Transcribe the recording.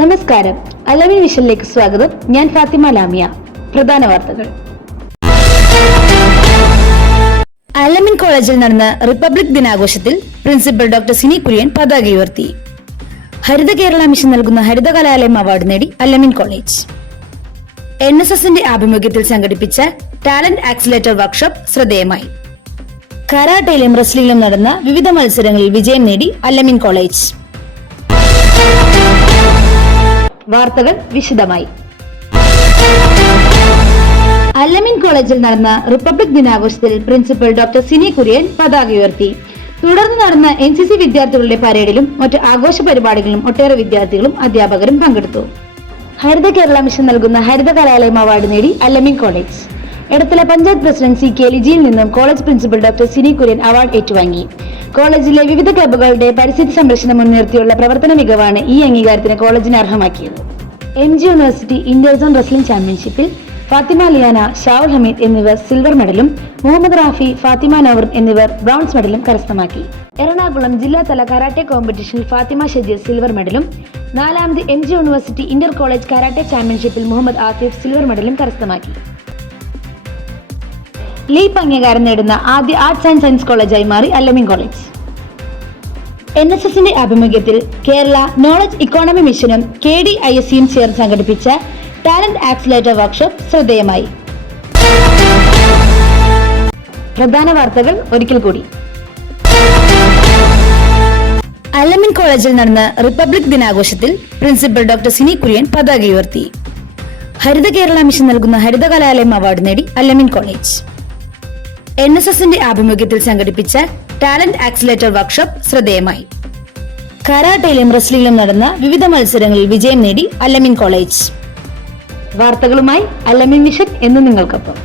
നമസ്കാരം, അലമിൻ വിഷനിലേക്ക് സ്വാഗതം. ഞാൻ ഫാത്തിമ ലാമിയ. പ്രധാന വാർത്തകൾ. അലമിൻ കോളേജിൽ നടന്ന റിപ്പബ്ലിക് ദിനാഘോഷത്തിൽ പ്രിൻസിപ്പൽ ഡോക്ടർ സിനി കുര്യൻ പതാക ഉയർത്തി. ഹരിത കേരള മിഷൻ നൽകുന്ന ഹരിത കലാലയം അവാർഡ് നേടി അലമിൻ കോളേജ്. NSSന്റെ ആഭിമുഖ്യത്തിൽ സംഘടിപ്പിച്ച ടാലന്റ് ആക്സിലേറ്റർ വർക്ക്ഷോപ്പ് ശ്രദ്ധേയമായി. കരാട്ടയിലും റെസ്ലിംഗിലും നടന്ന വിവിധ മത്സരങ്ങളിൽ വിജയം നേടി അലമിൻ കോളേജ്. വാർത്തകൾ വിശദമായി. അലമിൻ കോളേജിൽ നടന്ന റിപ്പബ്ലിക് ദിനാഘോഷത്തിൽ പ്രിൻസിപ്പൽ ഡോക്ടർ സിനി കുര്യൻ പതാക ഉയർത്തി. തുടർന്ന് നടന്ന NCC വിദ്യാർത്ഥികളുടെ പരേഡിലും മറ്റു ആഘോഷ പരിപാടികളിലും ഒട്ടേറെ വിദ്യാർത്ഥികളും അധ്യാപകരും പങ്കെടുത്തു. ഹരിത കേരള മിഷൻ നൽകുന്ന ഹരിത കലാലയം അവാർഡ് നേടി Alameen college. Edathala panchayat president CK ലിജിയിൽ നിന്നും college principal doctor Sini Kurian award ഏറ്റുവാങ്ങി. കോളേജിലെ വിവിധ ക്ലബ്ബുകളുടെ പരിസ്ഥിതി സംരക്ഷണം മുൻനിർത്തിയുള്ള പ്രവർത്തന മികവാണ് ഈ അംഗീകാരത്തിന് കോളേജിനെ അർഹമാക്കിയത്. MG യൂണിവേഴ്സിറ്റി ഇന്റർസോൺ റെസ്ലിംഗ് ചാമ്പ്യൻഷിപ്പിൽ ഫാത്തിമ ലിയാന, ഷാവുൽ ഹമീദ് എന്നിവർ സിൽവർ മെഡലും മുഹമ്മദ് റാഫി, ഫാത്തിമ നവർ എന്നിവർ ബ്രോൺസ് മെഡലും കരസ്ഥമാക്കി. എറണാകുളം ജില്ലാതല കരാട്ടെ കോമ്പറ്റീഷനിൽ ഫാത്തിമ ഷജീർ സിൽവർ മെഡലും, 4ാമത് MG university inter college karate ചാമ്പ്യൻഷിപ്പിൽ മുഹമ്മദ് ആസിഫ് സിൽവർ മെഡലും കരസ്ഥമാക്കി. ലീപ് അംഗീകാരം നേടുന്ന ആദ്യ ആർട്സ് ആൻഡ് സയൻസ് കോളേജായി മാറി അലമിൻ കോളേജ്. NSSന്റെ ആഭിമുഖ്യത്തിൽ കേരള നോളജ് ഇക്കോണമി മിഷനും KDISCയും ചേർന്ന് സംഘടിപ്പിച്ച ടാലന്റ് ആക്സിലേറ്റർ വർക്ക്ഷോപ്പ് ശ്രദ്ധേയമായി. പ്രധാന വാർത്തകൾ ഒരിക്കൽ കൂടി. അലമിൻ കോളേജിൽ നടന്ന റിപ്പബ്ലിക് ദിനാഘോഷത്തിൽ പ്രിൻസിപ്പൽ ഡോക്ടർ സിനി കുര്യൻ പതാക ഉയർത്തി. ഹരിത കേരള മിഷൻ നൽകുന്ന ഹരിത കലാലയം അവാർഡ് നേടി അലമിൻ കോളേജ്. NSSന്റെ ആഭിമുഖ്യത്തിൽ സംഘടിപ്പിച്ച ടാലന്റ് ആക്സിലേറ്റർ വർക്ക്ഷോപ്പ് ശ്രദ്ധേയമായി. കരാട്ടയിലും റെസ്ലിംഗിലും നടന്ന വിവിധ മത്സരങ്ങളിൽ വിജയം നേടി അലമിൻ കോളേജ്. വാർത്തകളുമായി അലമിൻ വിഷൻ എന്ന് നിങ്ങൾക്കൊപ്പം.